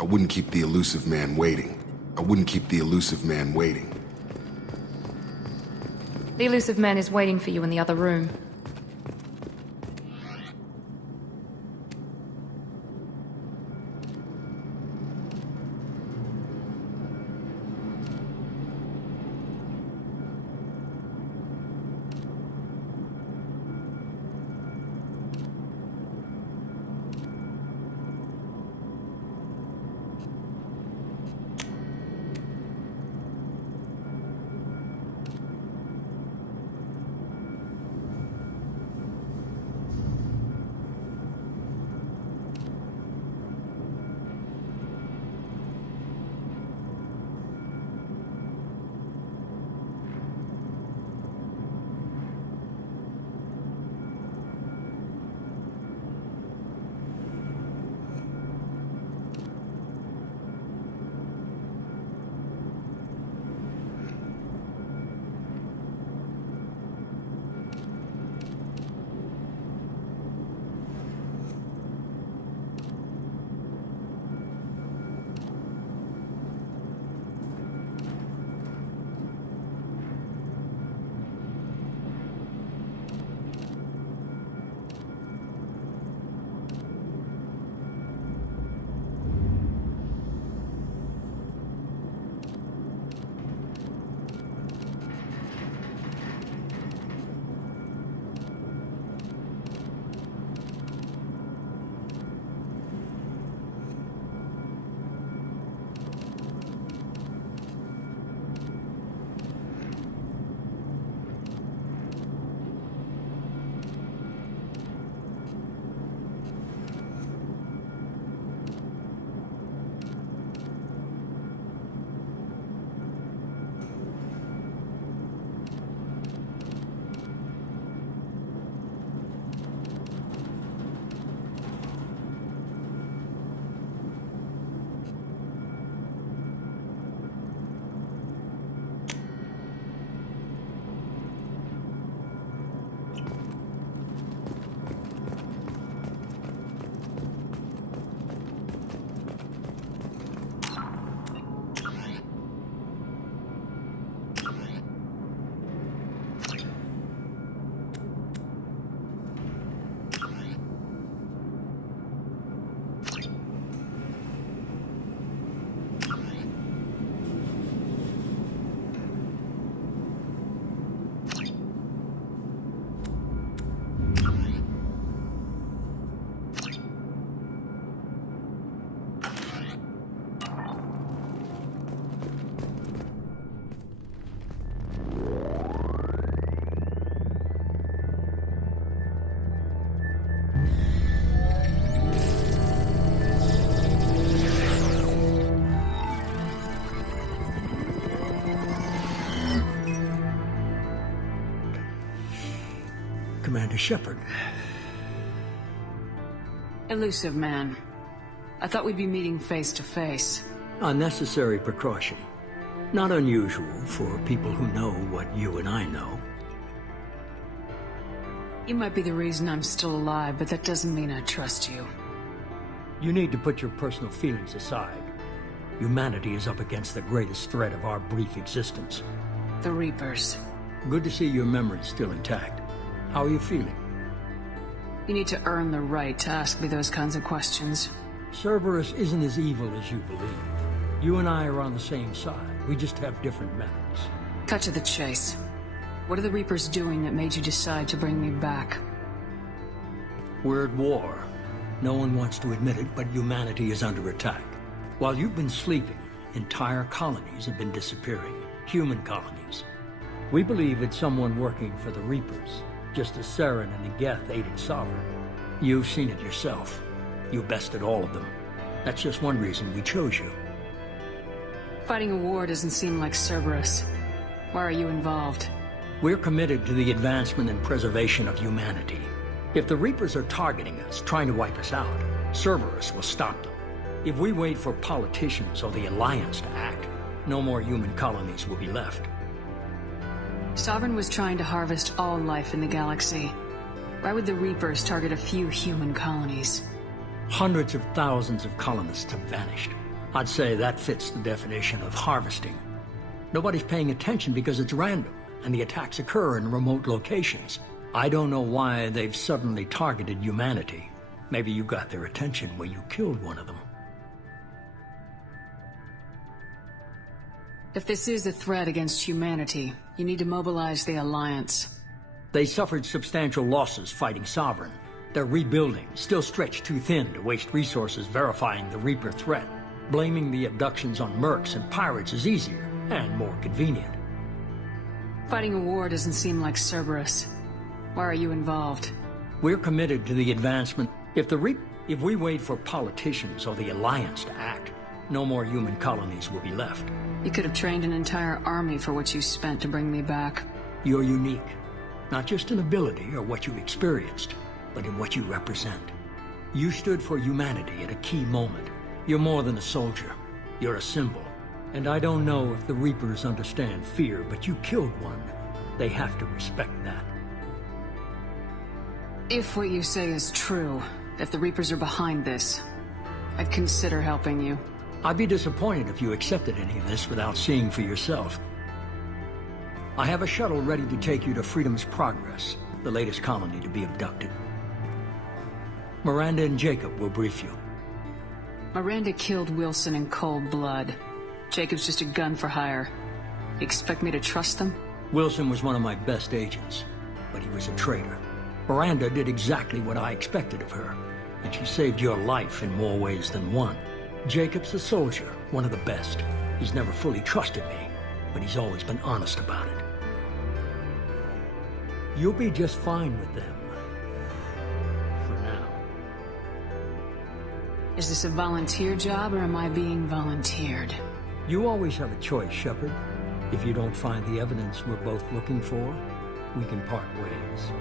I wouldn't keep the Illusive man waiting. I wouldn't keep the Illusive man waiting. The Illusive man is waiting for you in the other room. Commander Shepard. Illusive man. I thought we'd be meeting face to face. Unnecessary precaution. Not unusual for people who know what you and I know. You might be the reason I'm still alive, but that doesn't mean I trust you. You need to put your personal feelings aside. Humanity is up against the greatest threat of our brief existence. The Reapers. Good to see your memory's still intact. How are you feeling? You need to earn the right to ask me those kinds of questions. Cerberus isn't as evil as you believe. You and I are on the same side. We just have different methods. Cut to the chase. What are the Reapers doing that made you decide to bring me back? We're at war. No one wants to admit it, but humanity is under attack. While you've been sleeping, entire colonies have been disappearing. Human colonies. We believe it's someone working for the Reapers, just as Saren and the Geth aided Sovereign. You've seen it yourself. You bested all of them. That's just one reason we chose you. Fighting a war doesn't seem like Cerberus. Why are you involved? We're committed to the advancement and preservation of humanity. If the Reapers are targeting us, trying to wipe us out, Cerberus will stop them. If we wait for politicians or the Alliance to act, no more human colonies will be left. Sovereign was trying to harvest all life in the galaxy. Why would the Reapers target a few human colonies? Hundreds of thousands of colonists have vanished. I'd say that fits the definition of harvesting. Nobody's paying attention because it's random, and the attacks occur in remote locations. I don't know why they've suddenly targeted humanity. Maybe you got their attention when you killed one of them. If this is a threat against humanity, you need to mobilize the Alliance. They suffered substantial losses fighting Sovereign. They're rebuilding, still stretched too thin to waste resources verifying the Reaper threat. Blaming the abductions on mercs and pirates is easier, and more convenient. Fighting a war doesn't seem like Cerberus. Why are you involved? We're committed to the advancement. If we wait for politicians or the Alliance to act, no more human colonies will be left. You could have trained an entire army for what you spent to bring me back. You're unique. Not just in ability or what you experienced, but in what you represent. You stood for humanity at a key moment. You're more than a soldier. You're a symbol. And I don't know if the Reapers understand fear, but you killed one. They have to respect that. If what you say is true, if the Reapers are behind this, I'd consider helping you. I'd be disappointed if you accepted any of this without seeing for yourself. I have a shuttle ready to take you to Freedom's Progress, the latest colony to be abducted. Miranda and Jacob will brief you. Miranda killed Wilson in cold blood. Jacob's just a gun for hire. You expect me to trust them? Wilson was one of my best agents, but he was a traitor. Miranda did exactly what I expected of her, and she saved your life in more ways than one. Jacob's a soldier, one of the best. He's never fully trusted me, but he's always been honest about it. You'll be just fine with them. For now. Is this a volunteer job, or am I being volunteered? You always have a choice, Shepard. If you don't find the evidence we're both looking for, we can part ways.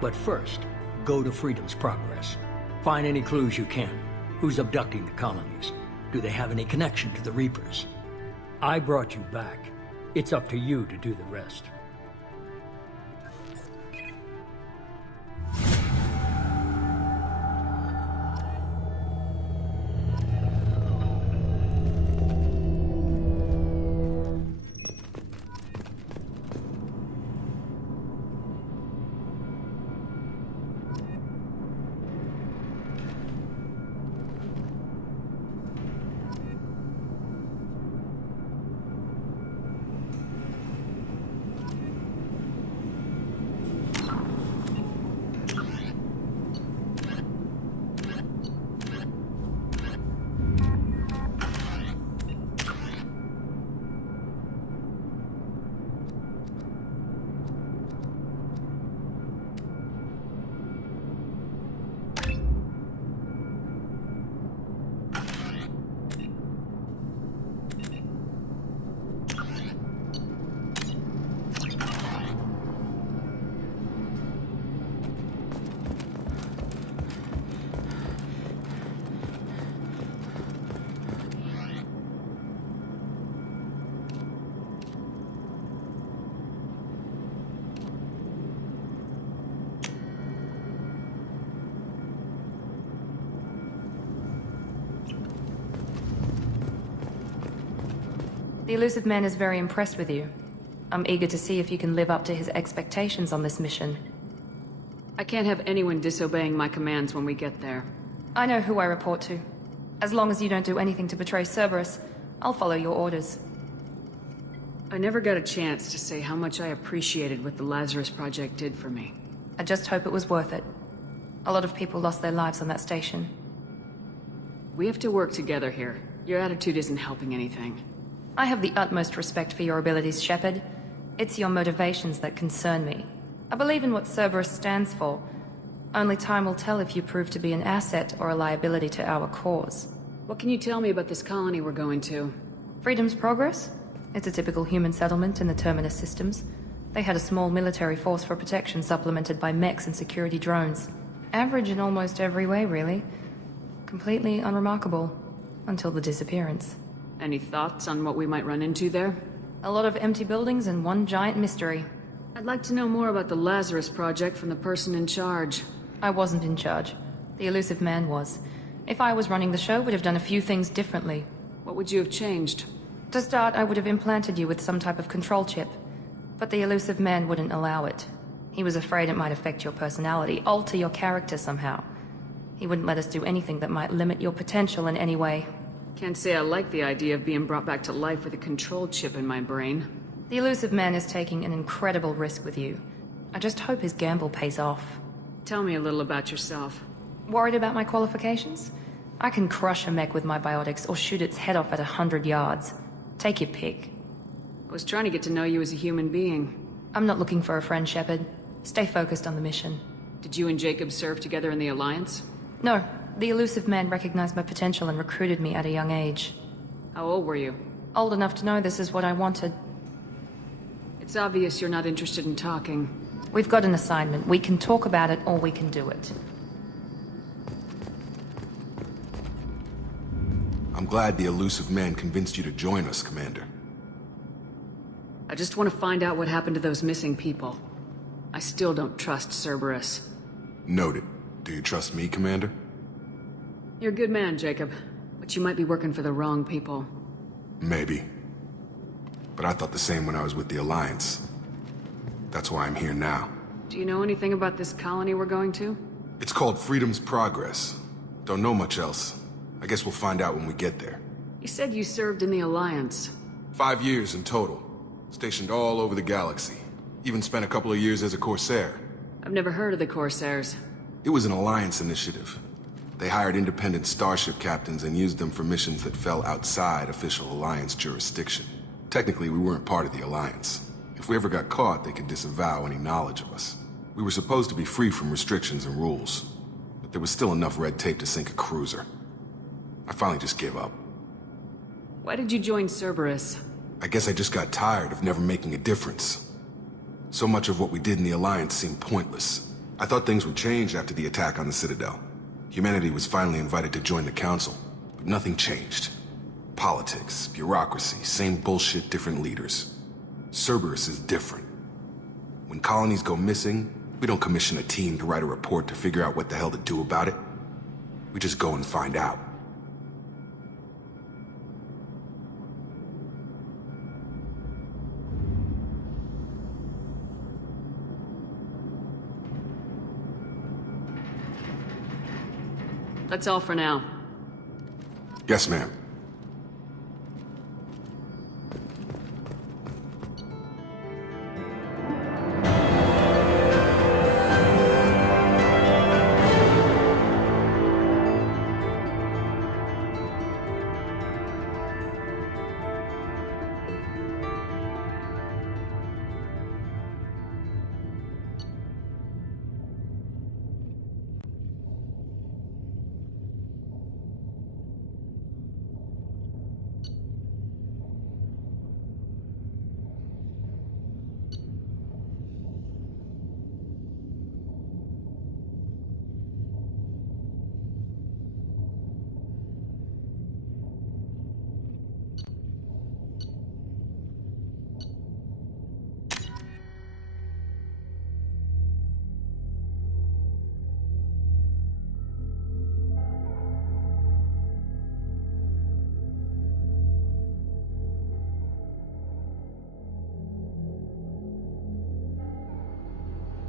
But first, go to Freedom's Progress. Find any clues you can. Who's abducting the colonies? Do they have any connection to the Reapers? I brought you back. It's up to you to do the rest. The Illusive Man is very impressed with you. I'm eager to see if you can live up to his expectations on this mission. I can't have anyone disobeying my commands when we get there. I know who I report to. As long as you don't do anything to betray Cerberus, I'll follow your orders. I never got a chance to say how much I appreciated what the Lazarus Project did for me. I just hope it was worth it. A lot of people lost their lives on that station. We have to work together here. Your attitude isn't helping anything. I have the utmost respect for your abilities, Shepard. It's your motivations that concern me. I believe in what Cerberus stands for. Only time will tell if you prove to be an asset or a liability to our cause. What can you tell me about this colony we're going to? Freedom's Progress? It's a typical human settlement in the Terminus systems. They had a small military force for protection supplemented by mechs and security drones. Average in almost every way, really. Completely unremarkable. Until the disappearance. Any thoughts on what we might run into there? A lot of empty buildings and one giant mystery. I'd like to know more about the Lazarus Project from the person in charge. I wasn't in charge. The Illusive Man was. If I was running the show, would have done a few things differently. What would you have changed? To start, I would have implanted you with some type of control chip. But the Illusive Man wouldn't allow it. He was afraid it might affect your personality, alter your character somehow. He wouldn't let us do anything that might limit your potential in any way. Can't say I like the idea of being brought back to life with a control chip in my brain. The Illusive Man is taking an incredible risk with you. I just hope his gamble pays off. Tell me a little about yourself. Worried about my qualifications? I can crush a mech with my biotics or shoot its head off at 100 yards. Take your pick. I was trying to get to know you as a human being. I'm not looking for a friend, Shepard. Stay focused on the mission. Did you and Jacob serve together in the Alliance? No, the Illusive Man recognized my potential and recruited me at a young age. How old were you? Old enough to know this is what I wanted. It's obvious you're not interested in talking. We've got an assignment. We can talk about it or we can do it. I'm glad the Illusive Man convinced you to join us, Commander. I just want to find out what happened to those missing people. I still don't trust Cerberus. Noted. Do you trust me, Commander? You're a good man, Jacob. But you might be working for the wrong people. Maybe. But I thought the same when I was with the Alliance. That's why I'm here now. Do you know anything about this colony we're going to? It's called Freedom's Progress. Don't know much else. I guess we'll find out when we get there. You said you served in the Alliance. 5 years in total. Stationed all over the galaxy. Even spent a couple of years as a Corsair. I've never heard of the Corsairs. It was an Alliance initiative. They hired independent starship captains and used them for missions that fell outside official Alliance jurisdiction. Technically, we weren't part of the Alliance. If we ever got caught, they could disavow any knowledge of us. We were supposed to be free from restrictions and rules, but there was still enough red tape to sink a cruiser. I finally just gave up. Why did you join Cerberus? I guess I just got tired of never making a difference. So much of what we did in the Alliance seemed pointless. I thought things would change after the attack on the Citadel. Humanity was finally invited to join the Council, but nothing changed. Politics, bureaucracy, same bullshit, different leaders. Cerberus is different. When colonies go missing, we don't commission a team to write a report to figure out what the hell to do about it. We just go and find out. That's all for now. Yes, ma'am.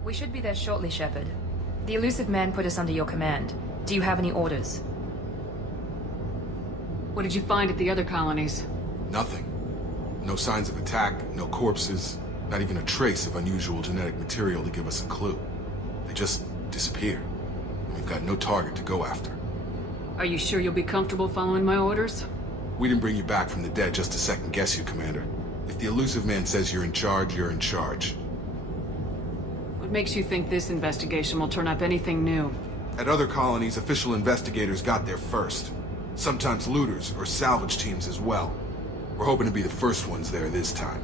We should be there shortly, Shepard. The Illusive Man put us under your command. Do you have any orders? What did you find at the other colonies? Nothing. No signs of attack, no corpses, not even a trace of unusual genetic material to give us a clue. They just disappeared. We've got no target to go after. Are you sure you'll be comfortable following my orders? We didn't bring you back from the dead just to second guess you, Commander. If the Illusive Man says you're in charge, you're in charge. What makes you think this investigation will turn up anything new? At other colonies, official investigators got there first. Sometimes looters or salvage teams as well. We're hoping to be the first ones there this time.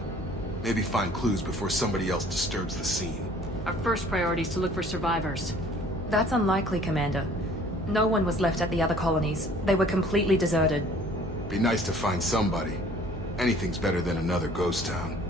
Maybe find clues before somebody else disturbs the scene. Our first priority is to look for survivors. That's unlikely, Commander. No one was left at the other colonies. They were completely deserted. Be nice to find somebody. Anything's better than another ghost town.